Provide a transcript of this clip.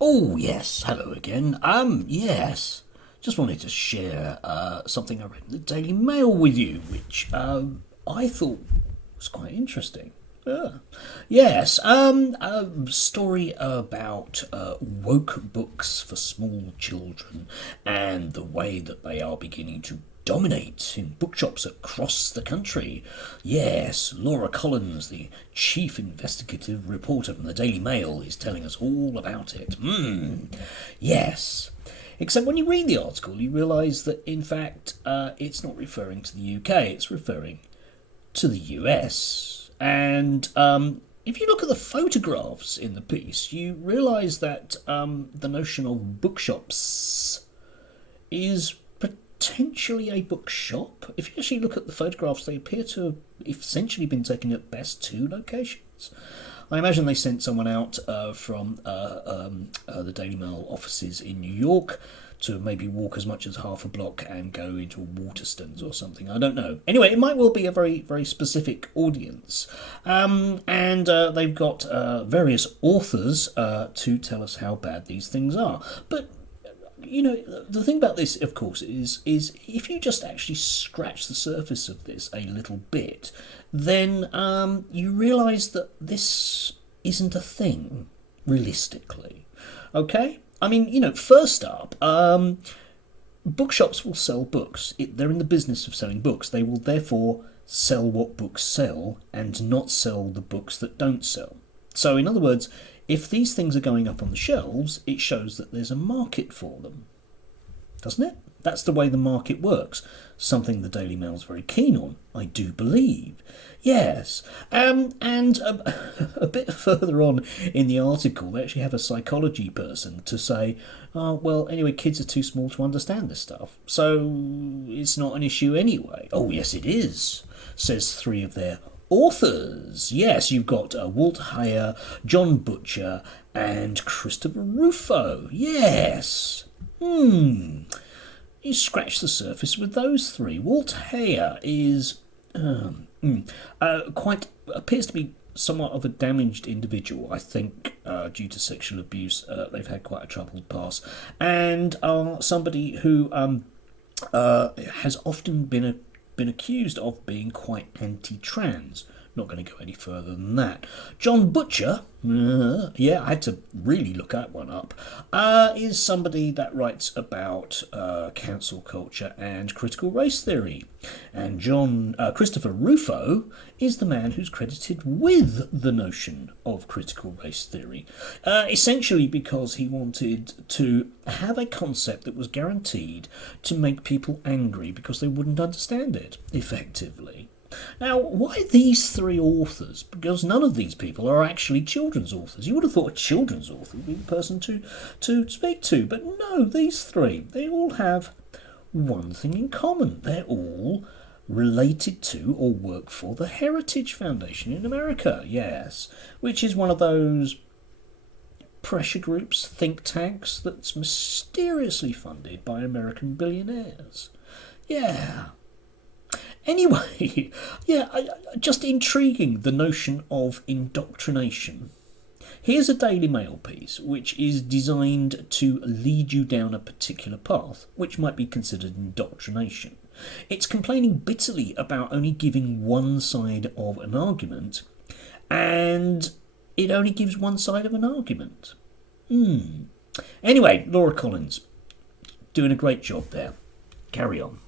Oh, yes, hello again. Yes. Just wanted to share something I read in the Daily Mail with you, which I thought was quite interesting. Yes, a story about woke books for small children and the way that they are beginning to dominate in bookshops across the country. Yes, Laura Collins, the chief investigative reporter from the Daily Mail, is telling us all about it. Yes. Except when you read the article, you realise that in fact it's not referring to the UK, it's referring to the US. And if you look at the photographs in the piece, you realise that the notion of bookshops is potentially a bookshop. If you actually look at the photographs, they appear to have essentially been taken at best two locations. I imagine they sent someone out from the Daily Mail offices in New York to maybe walk as much as half a block and go into a Waterstones or something. I don't know. Anyway, it might well be a very, very specific audience. And they've got various authors to tell us how bad these things are. But you know, the thing about this, of course, is if you just actually scratch the surface of this a little bit, then you realise that this isn't a thing, realistically. Okay? I mean, first up, bookshops will sell books. They're in the business of selling books. They will therefore sell what books sell and not sell the books that don't sell. So, in other words, if these things are going up on the shelves, it shows that there's a market for them. Doesn't it? That's the way the market works. Something the Daily Mail's very keen on, I do believe. Yes. And a bit further on in the article, they actually have a psychology person to say, oh, well, anyway, kids are too small to understand this stuff, so it's not an issue anyway. Oh, yes, it is, says three of their authors. Yes, you've got Walt Heyer, John Butcher, and Christopher Rufo. Yes. You scratch the surface with those three. Walt Heyer is quite appears to be somewhat of a damaged individual. I think due to sexual abuse, they've had quite a troubled past, and somebody who has often been accused of being quite anti-trans. Not going to go any further than that. John Butcher, I had to really look that one up, is somebody that writes about cancel culture and critical race theory. And Christopher Rufo is the man who's credited with the notion of critical race theory, essentially because he wanted to have a concept that was guaranteed to make people angry because they wouldn't understand it effectively. Now, why these three authors? Because none of these people are actually children's authors. You would have thought a children's author would be the person to speak to, but no, these three, they all have one thing in common. They're all related to or work for the Heritage Foundation in America, yes, which is one of those pressure groups, think tanks, that's mysteriously funded by American billionaires. Yeah. Anyway, just intriguing, the notion of indoctrination. Here's a Daily Mail piece which is designed to lead you down a particular path, which might be considered indoctrination. It's complaining bitterly about only giving one side of an argument, and it only gives one side of an argument. Anyway, Laura Collins, doing a great job there. Carry on.